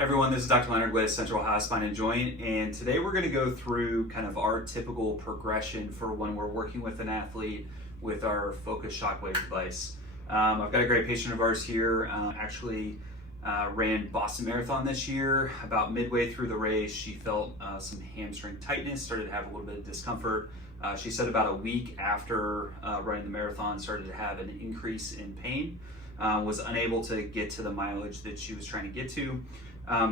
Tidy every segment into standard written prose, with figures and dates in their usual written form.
Everyone, this is Dr. Leonard with Central Ohio Spine and Joint, and today we're going to go through kind of our typical progression for when we're working with an athlete with our focused Shockwave device. I've got a great patient of ours here, actually ran Boston Marathon this year. About midway through the race, she felt some hamstring tightness, started to have a little bit of discomfort. She said about a week after running the marathon, started to have an increase in pain, was unable to get to the mileage that she was trying to get to.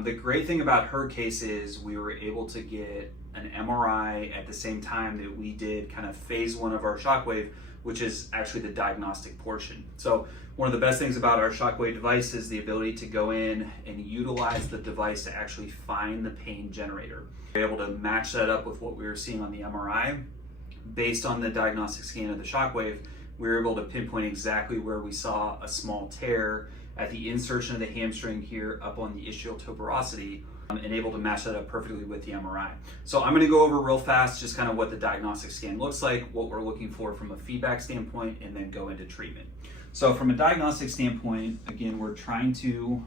The great thing about her case is we were able to get an MRI at the same time that we did kind of phase one of our Shockwave, which is actually the diagnostic portion. So one of the best things about our Shockwave device is the ability to go in and utilize the device to actually find the pain generator. We're able to match that up with what we were seeing on the MRI. Based on the diagnostic scan of the Shockwave, we were able to pinpoint exactly where we saw a small tear at the insertion of the hamstring here up on the ischial tuberosity, and able to match that up perfectly with the MRI. So I'm gonna go over real fast just kind of what the diagnostic scan looks like, what we're looking for from a feedback standpoint, and then go into treatment. So from a diagnostic standpoint, again, we're trying to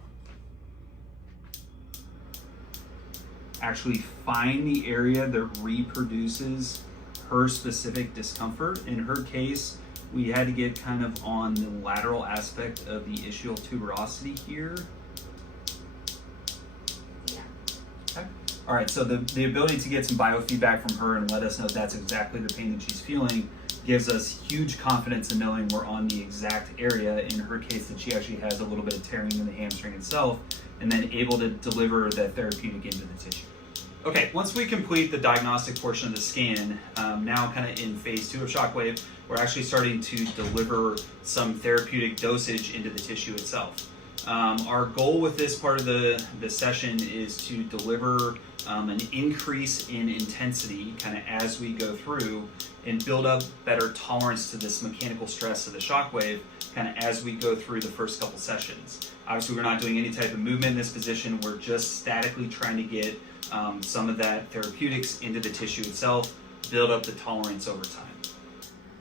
actually find the area that reproduces her specific discomfort. In her case, we had to get kind of on the lateral aspect of the ischial tuberosity here. Yeah. Okay. All right, so the ability to get some biofeedback from her and let us know that's exactly the pain that she's feeling gives us huge confidence in knowing we're on the exact area. In her case, that she actually has a little bit of tearing in the hamstring itself, and then able to deliver that therapeutic into the tissue. Okay, once we complete the diagnostic portion of the scan, now kind of in phase two of Shockwave, we're actually starting to deliver some therapeutic dosage into the tissue itself. Our goal with this part of the session is to deliver an increase in intensity kind of as we go through and build up better tolerance to this mechanical stress of the Shockwave kind of as we go through the first couple sessions. Obviously, we're not doing any type of movement in this position. We're just statically trying to get some of that therapeutics into the tissue itself, build up the tolerance over time.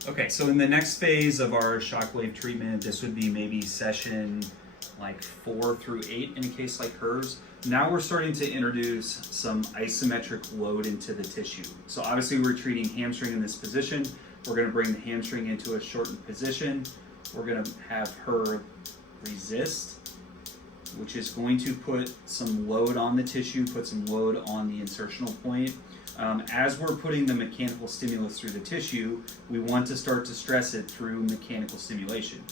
Okay, so in the next phase of our Shockwave treatment, this would be maybe session like 4 through 8 in a case like hers. Now we're starting to introduce some isometric load into the tissue. So obviously we're treating hamstring in this position. We're gonna bring the hamstring into a shortened position. We're gonna have her resist, which is going to put some load on the tissue, put some load on the insertional point. As we're putting the mechanical stimulus through the tissue, we want to start to stress it through mechanical stimulation.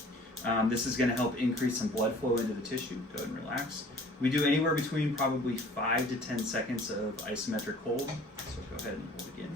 This is going to help increase some blood flow into the tissue. Go ahead and relax. We do anywhere between probably 5 to 10 seconds of isometric hold. So go ahead and hold again.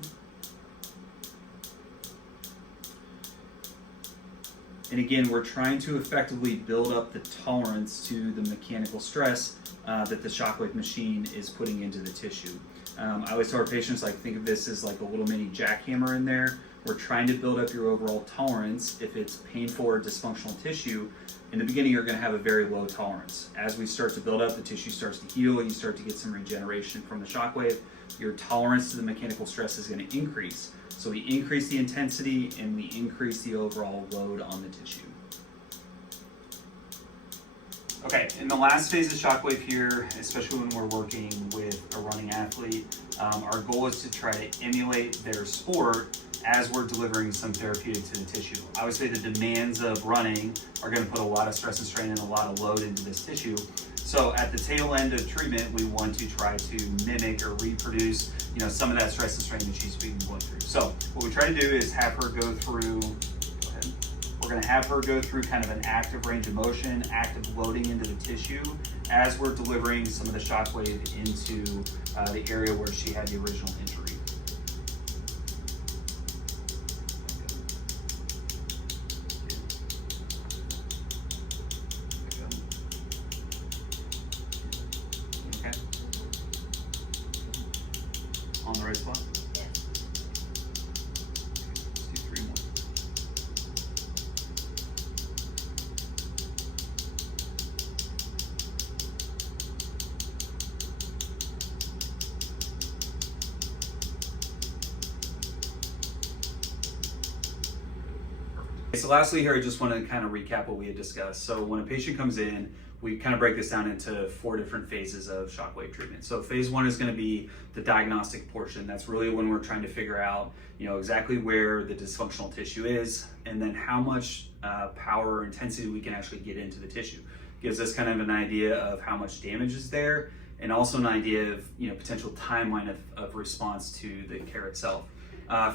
And again, we're trying to effectively build up the tolerance to the mechanical stress that the Shockwave machine is putting into the tissue. I always tell our patients, like, think of this as like a little mini jackhammer in there. We're trying to build up your overall tolerance. If it's painful or dysfunctional tissue, in the beginning you're going to have a very low tolerance. As we start to build up, the tissue starts to heal, you start to get some regeneration from the Shockwave, your tolerance to the mechanical stress is going to increase. So we increase the intensity and we increase the overall load on the tissue. Okay, in the last phase of Shockwave here, especially when we're working with a running athlete, our goal is to try to emulate their sport as we're delivering some therapeutic to the tissue. Obviously, the demands of running are going to put a lot of stress and strain and a lot of load into this tissue. So at the tail end of treatment, we want to try to mimic or reproduce, some of that stress and strain that she's been going through. So what we try to do is have her go through. We're going to have her go through kind of an active range of motion, active loading into the tissue as we're delivering some of the Shockwave into the area where she had the original injury. Okay. On the right spot? Yeah. Let's do 3 more. so lastly here, I just want to kind of recap what we had discussed. So when a patient comes in, we kind of break this down into 4 different phases of Shockwave treatment. So phase 1 is going to be the diagnostic portion. That's really when we're trying to figure out, exactly where the dysfunctional tissue is, and then how much power or intensity we can actually get into the tissue. Gives us kind of an idea of how much damage is there, and also an idea of potential timeline of response to the care itself.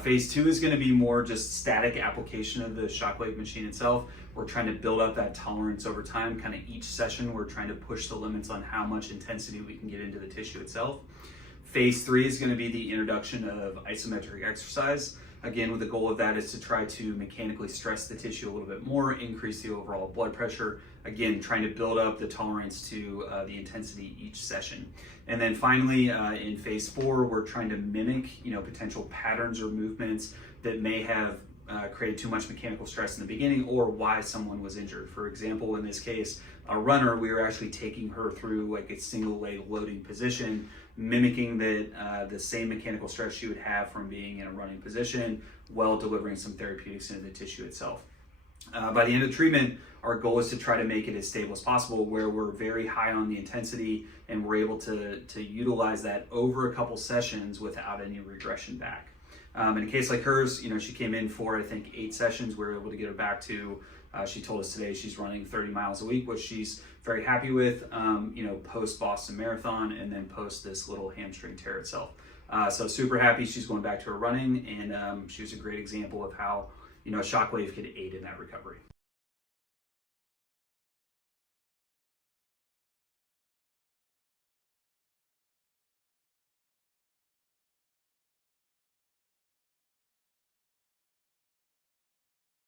Phase 2 is going to be more just static application of the Shockwave machine itself. We're trying to build up that tolerance over time. Kind of each session, we're trying to push the limits on how much intensity we can get into the tissue itself. Phase 3 is going to be the introduction of isometric exercise. Again, with the goal of that is to try to mechanically stress the tissue a little bit more, increase the overall blood pressure. Again, trying to build up the tolerance to the intensity each session. And then finally, in phase 4, we're trying to mimic, potential patterns or movements that may have created too much mechanical stress in the beginning, or why someone was injured. For example, in this case, a runner, we were actually taking her through like a single leg loading position, mimicking the same mechanical stress she would have from being in a running position, while delivering some therapeutics into the tissue itself. By the end of treatment, our goal is to try to make it as stable as possible, where we're very high on the intensity and we're able to utilize that over a couple sessions without any regression back. In a case like hers, she came in for, I think, 8 sessions. We were able to get her back to, she told us today she's running 30 miles a week, which she's very happy with, post Boston Marathon and then post this little hamstring tear itself. So super happy she's going back to her running, and she was a great example of how, Shockwave could aid in that recovery.